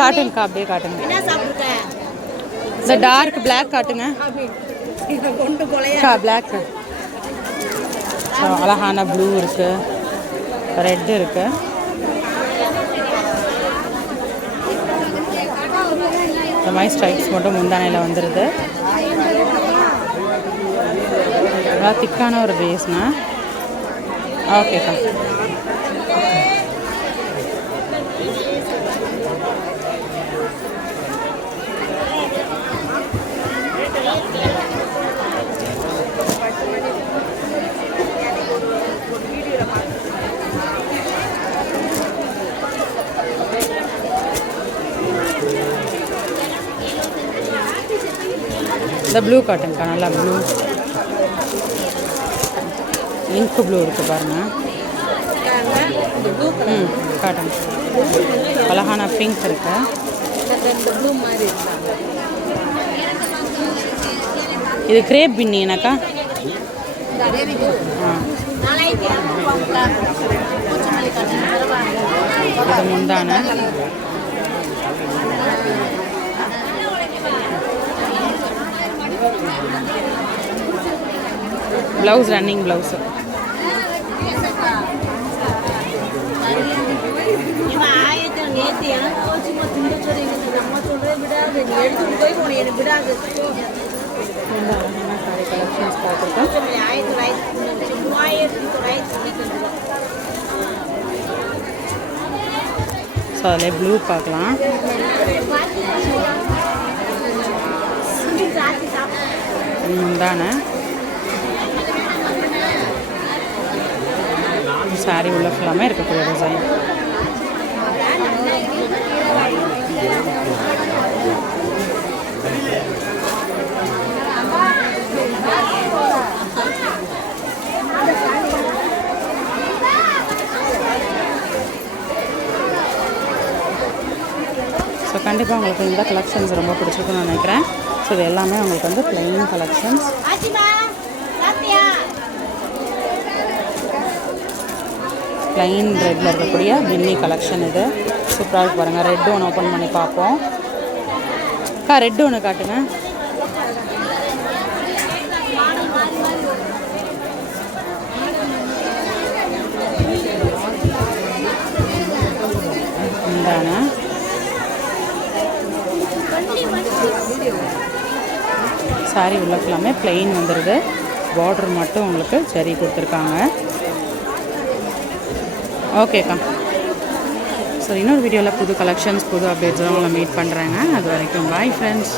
காட்டுங்கக்கா, அப்படியே காட்டுங்க. இந்த டார்க் பிளாக் காட்டுங்க. பிளாக். ஸோ அழகான ப்ளூ இருக்குது, ரெட் இருக்குது. இந்த மாதிரி ஸ்ட்ரைப்ஸ் மட்டும் முந்தானையில் வந்துடுது. நல்லா திக்கான ஒரு பேஸ்ங்க. ஓகேக்கா. இந்த ப்ளூ காட்டுங்கக்கா, நல்லா ப்ளூ இங்க் ப்ளூ இருக்குது பாருங்கள். காட்டுங்க. அழகான பிங்க் இருக்கு. இது கிரேப் பின்னிங்கனாக்கா. இது முந்தான. Blouse running blouse. கலெக்ஷன்ஸ் பார்த்துருக்கோம். ஸோ அதில் ப்ளூ பார்க்கலாம். முந்தான சாரி உள்ள ஃபுல்லாமே இருக்கக்கூடிய டிசைன். ஸோ கண்டிப்பாக உங்களுக்கு இந்த கலெக்ஷன்ஸ் ரொம்ப பிடிச்சிருக்குன்னு நினைக்கிறேன். ஸோ இது எல்லாமே உங்களுக்கு வந்து பிளெயின் கலெக்ஷன்ஸ். பிளைன் ரெட்டில் இருக்கக்கூடிய பின்னி கலெக்ஷன் இது. சூப்பராக இருக்கு பாருங்கள். ரெட்டு ஒன்று ஓப்பன் பண்ணி பார்ப்போம். அக்கா ரெட்டு ஒன்று காட்டுங்க. இந்தான சாரி உள்ள ஃபுல்லாமே பிளெயின் வந்துடுது. பார்டர் மட்டும் உங்களுக்கு சரி கொடுத்துருக்காங்க. ஓகேக்கா. ஸோ இன்னொரு வீடியோவில் புது கலெக்ஷன்ஸ் புது அப்டேட்ஸ்லாம் உங்களை மீட் பண்ணுறேங்க. அது வரைக்கும் பாய் ஃப்ரெண்ட்ஸ்.